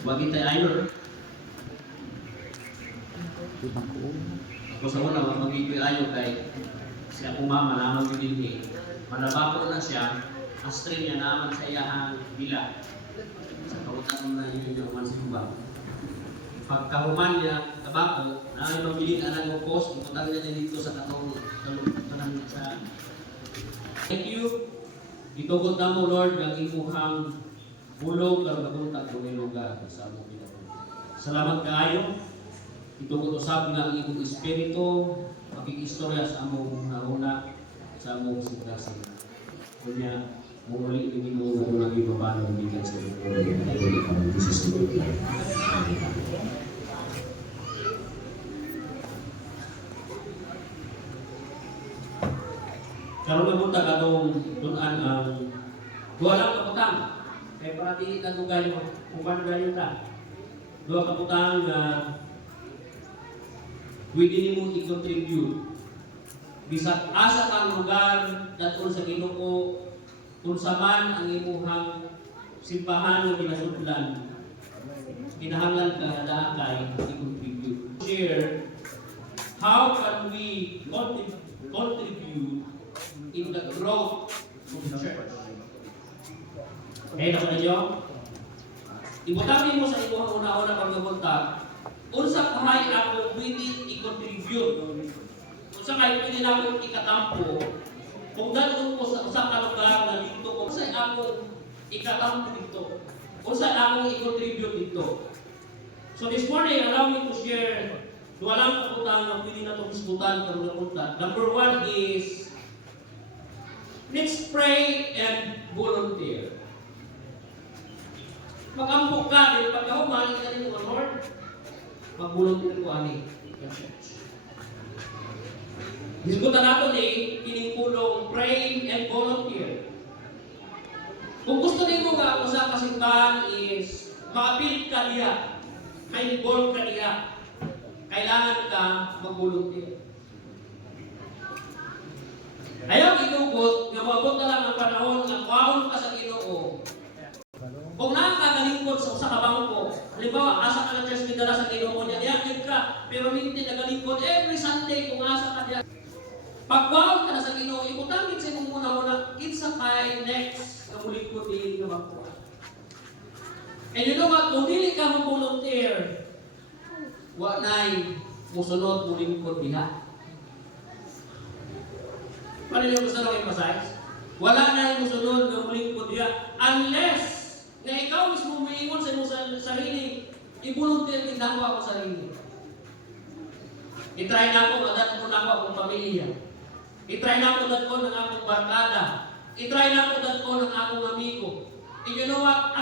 Wagin tayo ayon. Ako sa una, magiging ayon kay siya kung mama naman yun din manabako na siya, astrin niya naman sa iyahang bila. Sa kautan na yun yung man sa iba. Pagkahuman niya, tabako, na yung mabiling anang upos, iputang niya dito sa katong sa thank you. Itugot na mo, Lord, ng imuhang bulog ang nabuntag ng ilugar sa among pinagod. Salamat kaayo. Itugot usab nga ang imong espiritu, makikistorya sa among nauna, sa among sitwasyon. Kunya, muli ini mo nang ibabalo ng bigan sa imong Jesus name. Karon nabuntag atong tunan ang duha lang kaputang. Kaya para di nagugay mo, kung paano gayon ka. Dua kaputang na pwede mo i-contribute. Bisag asa kang lugar, daton sa Ginoo, kung saman ang imuhang simbahan o ginasudlan, kinahanglan ka na kay i-contribute. Share, how can we contribute in the growth of the church? Okay, naman ninyo? Ibutangin mo sa imuhang una-una pag-ibuntag, unsa kahay ako pwede i-contribute, unsa kahay pwede na akong ikatampo, kung dadong ko sa usa ka lugar na dito, kung saan ako ikatampo dito, kung saan ako i-contribute dito. So this morning, allow me to share duwa lang kaputang na pwede na itong isbutan karong napunta. Number one is, let's pray and volunteer. Mag-ampok ka, din pagkahuman, ka rin mga Lord, mag-volunteer ko ani. Disbutan natin pinipulong pray and volunteer. Kung gusto din mo nga, kung sa kasimbahan is, makapil ka niya, may involve ka niya, kailangan ka mag-volunteer. Ayaw inugot, nga mabot na lang ang panahon nga kwaon ka sa Ginoo. Kung nakakalingkod sa usa ka bangko, halimbawa, asa ka na church midala sa Ginoo niya, diyan ka, pero minti nagalingkod every Sunday kung asa ka diyan. Pagwaon ka na sa Ginoo, ikutangit sa imong una-una, kinsa kay next nga mulingkod din nga bangko. And you know what, kung dili ka mag-volunteer, wa nay musunod mulingkod diha. Paano yung gusto nang emphasize? Wala na yung musunod ng mulingkod diha unless na ikaw mismo maingon sa imong sarili, i-volunteer din ako ako sarili. I-try na ako, madat ko na ako akong pamilya. I-try na ako dat ko ng akong barkada. I-try na ako dat ko ng akong amigo. And you know what?